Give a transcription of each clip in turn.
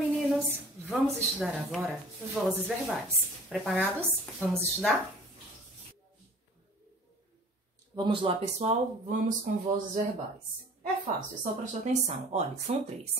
meninos! Vamos estudar agora vozes verbais. Preparados? Vamos estudar? Vamos lá, pessoal. Vamos com vozes verbais. É fácil, é só prestar atenção. Olha, são 3.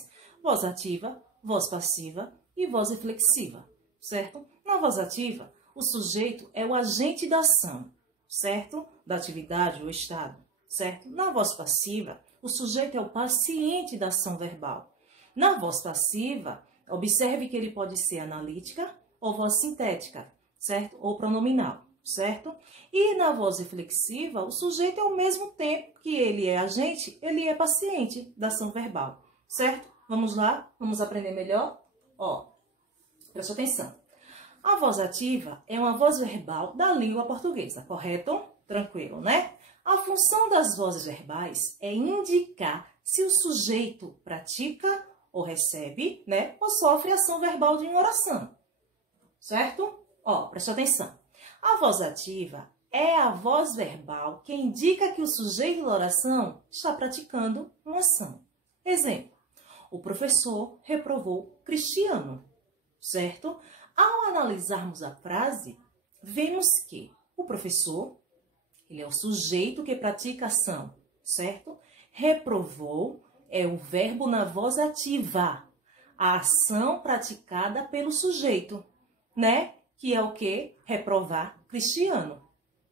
Voz ativa, voz passiva e voz reflexiva, certo? Na voz ativa, o sujeito é o agente da ação, certo? Da atividade ou estado, certo? Na voz passiva, o sujeito é o paciente da ação verbal. Na voz passiva, observe que ele pode ser analítica ou voz sintética, certo? Ou pronominal, certo? E na voz reflexiva, o sujeito é ao mesmo tempo que ele é agente, ele é paciente da ação verbal, certo? Vamos lá? Vamos aprender melhor? Ó, preste atenção. A voz ativa é uma voz verbal da língua portuguesa, correto? Tranquilo, né? A função das vozes verbais é indicar se o sujeito pratica ou recebe, né, ou sofre ação verbal de uma oração, certo? Ó, preste atenção. A voz ativa é a voz verbal que indica que o sujeito da oração está praticando uma ação. Exemplo, o professor reprovou Cristiano, certo? Ao analisarmos a frase, vemos que o professor, ele é o sujeito que pratica a ação, certo? Reprovou é o verbo na voz ativa, a ação praticada pelo sujeito, né? Que é o que? Reprovar Cristiano,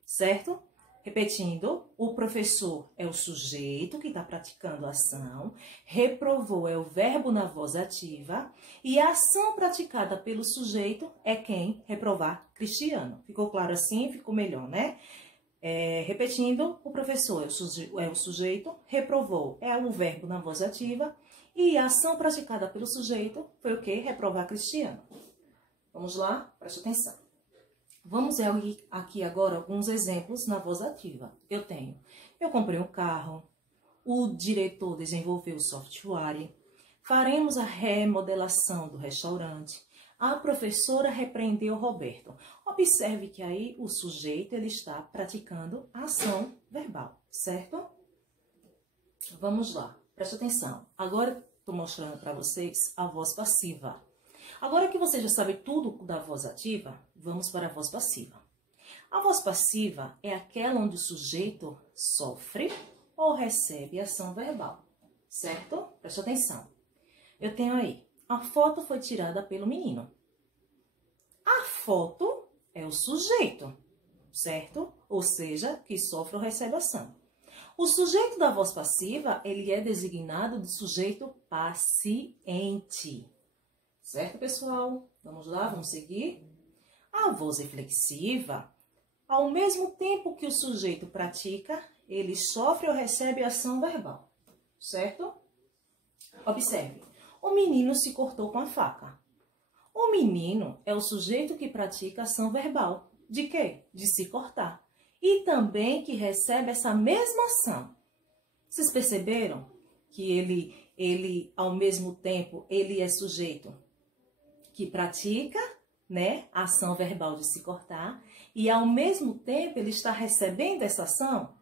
certo? Repetindo, o professor é o sujeito que está praticando a ação, reprovou é o verbo na voz ativa e a ação praticada pelo sujeito é quem? Reprovar Cristiano. Ficou claro assim? Ficou melhor, né? Repetindo, o professor é o sujeito, reprovou é o verbo na voz ativa e a ação praticada pelo sujeito foi o que? Reprovar Cristiano. Vamos lá? Preste atenção. Vamos ver aqui agora alguns exemplos na voz ativa. Eu comprei um carro, o diretor desenvolveu o software, faremos a remodelação do restaurante, a professora repreendeu Roberto. Observe que aí o sujeito ele está praticando a ação verbal, certo? Vamos lá, preste atenção. Agora estou mostrando para vocês a voz passiva. Agora que você já sabe tudo da voz ativa, vamos para a voz passiva. A voz passiva é aquela onde o sujeito sofre ou recebe ação verbal, certo? Preste atenção. Eu tenho aí, a foto foi tirada pelo menino. A foto é o sujeito, certo? Ou seja, que sofre ou recebe ação. O sujeito da voz passiva, ele é designado de sujeito paciente. Certo, pessoal? Vamos lá, vamos seguir? A voz reflexiva, ao mesmo tempo que o sujeito pratica, ele sofre ou recebe ação verbal. Certo? Observe. O menino se cortou com a faca. O menino é o sujeito que pratica ação verbal. De quê? De se cortar. E também que recebe essa mesma ação. Vocês perceberam que ele ao mesmo tempo, ele é sujeito que pratica, né, a ação verbal de se cortar e ao mesmo tempo ele está recebendo essa ação?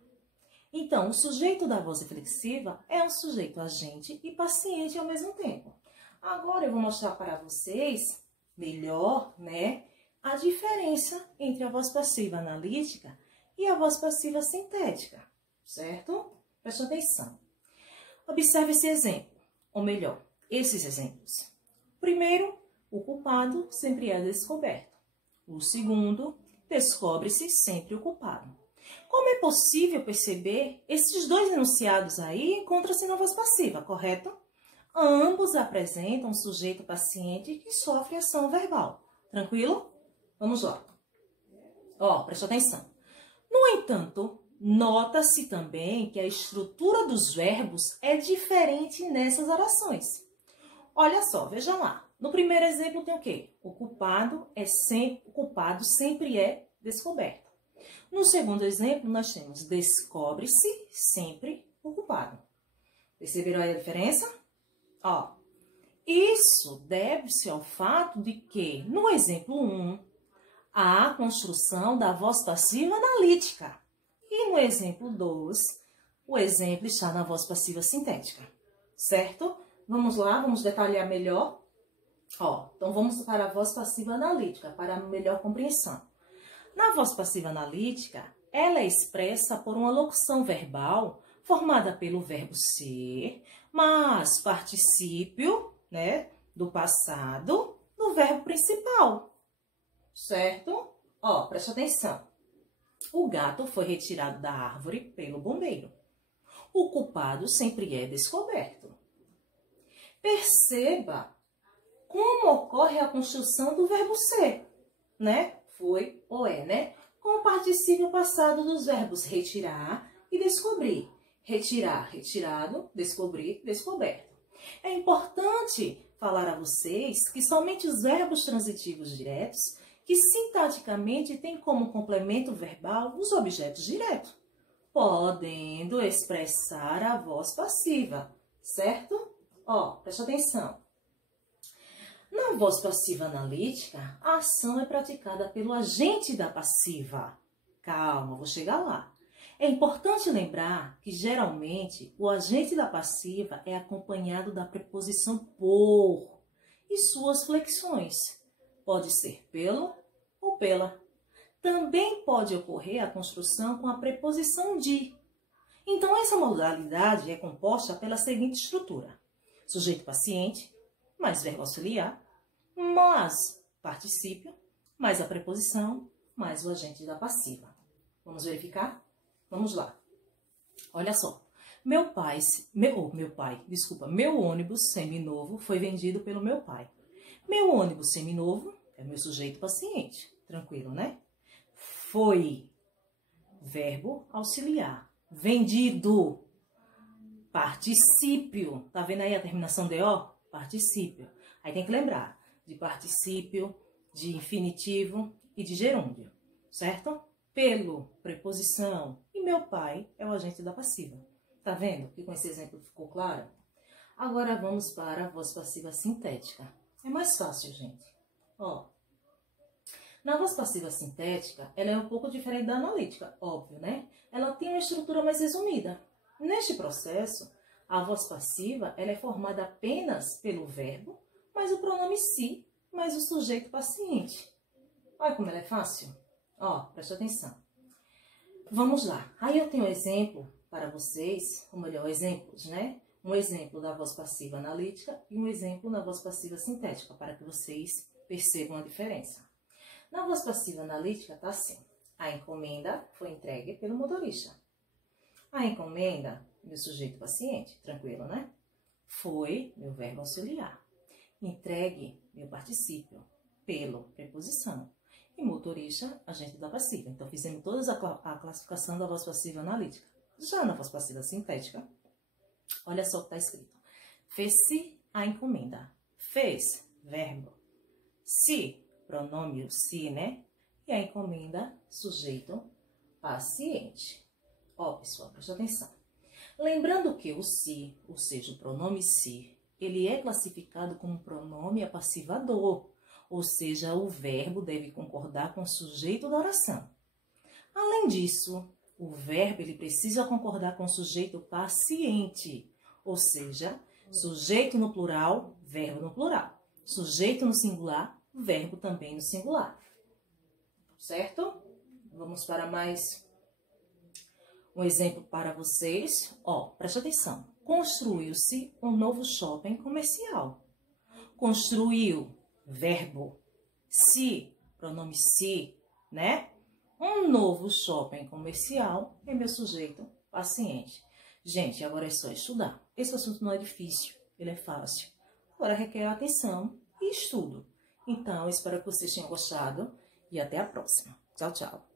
Então, o sujeito da voz reflexiva é um sujeito agente e paciente ao mesmo tempo. Agora eu vou mostrar para vocês melhor, né, a diferença entre a voz passiva analítica e a voz passiva sintética, certo? Preste atenção. Observe esse exemplo, ou melhor, esses exemplos. Primeiro, o culpado sempre é descoberto. O segundo, descobre-se sempre o culpado. Como é possível perceber, esses dois enunciados aí encontram-se na voz passiva, correto? Ambos apresentam um sujeito paciente que sofre ação verbal. Tranquilo? Vamos lá. Ó, preste atenção. No entanto, nota-se também que a estrutura dos verbos é diferente nessas orações. Olha só, veja lá. No primeiro exemplo tem o quê? O culpado sempre é descoberto. No segundo exemplo, nós temos descobre-se sempre o culpado. Perceberam aí a diferença? Ó, isso deve-se ao fato de que, no exemplo 1, há a construção da voz passiva analítica. E no exemplo 2, o exemplo está na voz passiva sintética. Certo? Vamos lá, vamos detalhar melhor. Ó, então vamos para a voz passiva analítica, para melhor compreensão. Na voz passiva analítica, ela é expressa por uma locução verbal formada pelo verbo ser, mais particípio, né, do passado do verbo principal, certo? Ó, preste atenção. O gato foi retirado da árvore pelo bombeiro. O culpado sempre é descoberto. Perceba como ocorre a construção do verbo ser, né? Foi ou é, né? Com o particípio passado dos verbos retirar e descobrir. Retirar, retirado, descobrir, descoberto. É importante falar a vocês que somente os verbos transitivos diretos, que sintaticamente têm como complemento verbal os objetos diretos, podendo expressar a voz passiva, certo? Ó, preste atenção. Na voz passiva analítica, a ação é praticada pelo agente da passiva. Calma, vou chegar lá. É importante lembrar que, geralmente, o agente da passiva é acompanhado da preposição por e suas flexões. Pode ser pelo ou pela. Também pode ocorrer a construção com a preposição de. Então, essa modalidade é composta pela seguinte estrutura: sujeito paciente, mais verbo auxiliar, mais particípio, mais a preposição, mais o agente da passiva. Vamos verificar? Vamos lá. Olha só. Meu ônibus seminovo foi vendido pelo meu pai. Meu ônibus seminovo é meu sujeito paciente. Tranquilo, né? Foi, verbo auxiliar. Vendido, particípio. Tá vendo aí a terminação de O? Particípio. Aí tem que lembrar de particípio, de infinitivo e de gerúndio, certo? Pelo, preposição. E meu pai é o agente da passiva. Tá vendo que com esse exemplo ficou claro? Agora vamos para a voz passiva sintética. É mais fácil, gente. Ó, na voz passiva sintética, ela é um pouco diferente da analítica, óbvio, né? Ela tem uma estrutura mais resumida. Neste processo, a voz passiva ela é formada apenas pelo verbo, mais o pronome si, mais o sujeito paciente. Olha como ela é fácil. Ó, preste atenção. Vamos lá. Aí eu tenho um exemplo para vocês, ou melhor, exemplos, né? Um exemplo da voz passiva analítica e um exemplo na voz passiva sintética, para que vocês percebam a diferença. Na voz passiva analítica está assim. A encomenda foi entregue pelo motorista. A encomenda, meu sujeito paciente, tranquilo, né? Foi, meu verbo auxiliar. Entregue, meu particípio, pelo, preposição. E motorista, agente da passiva. Então, fizemos toda a classificação da voz passiva analítica. Já na voz passiva sintética, olha só o que está escrito. Fez-se a encomenda. Fez, verbo. Se, pronome o se, né? E a encomenda, sujeito, paciente. Ó, pessoal, presta atenção. Lembrando que o se, ou seja, o pronome se, ele é classificado como pronome apassivador. Ou seja, o verbo deve concordar com o sujeito da oração. Além disso, o verbo ele precisa concordar com o sujeito paciente. Ou seja, sujeito no plural, verbo no plural. Sujeito no singular, verbo também no singular. Certo? Vamos para mais um exemplo para vocês. Ó, preste atenção. Construiu-se um novo shopping comercial. Construiu, verbo. Se, pronome se, né? Um novo shopping comercial é meu sujeito paciente. Gente, agora é só estudar. Esse assunto não é difícil, ele é fácil. Agora requer atenção e estudo. Então, espero que vocês tenham gostado e até a próxima. Tchau, tchau.